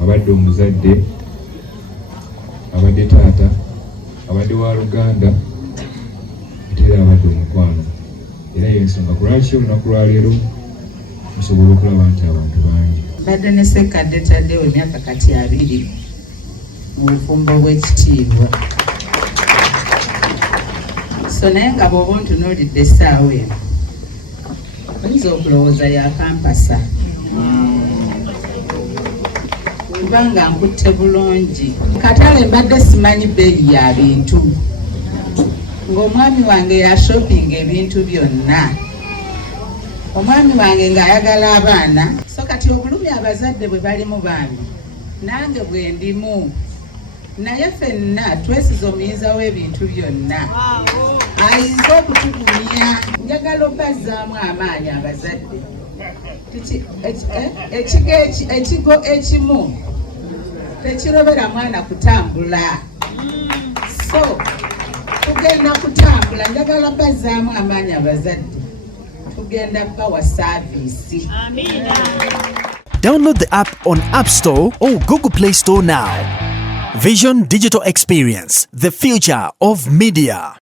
Abadde omuzadde, abadde taata, abadde wa Uganda, era abadde omukwano. Era y'ensonga ku lwaki olunaku lwaleero musobola okulaba nti abantu bangi. Badde ne Ssekkadde taddewo emyaka kati 2 mu bufumbo bw'ekitiibwa. So naye nga bw'oba ontunuulidde essaawa eno oyinza okulowooza ya kampasa kubanga nkutte bulungi. Katale mbadde simanyi bbeeyi ya bintu, ng'omwami wange ya shopping ebintu byonna, omwami wange ng'ayagala abaana. So kati obulumi abazadde bwe bali mu baami nange bwe ndimu, naye ffenna twesize omuyinza w'ebintu byonna ayinza okutugumya. Njagala obbazzaamu amaanyi abazadde. Ekigo ekimu tekirobera mwana kutambula, so tugenda kutambula. Njagala bazzaamu amaanyi abazadde, tugenda bawa saavisi. Download the app on App Store or Google Play Store now. Vision Digital Experience, the future of media.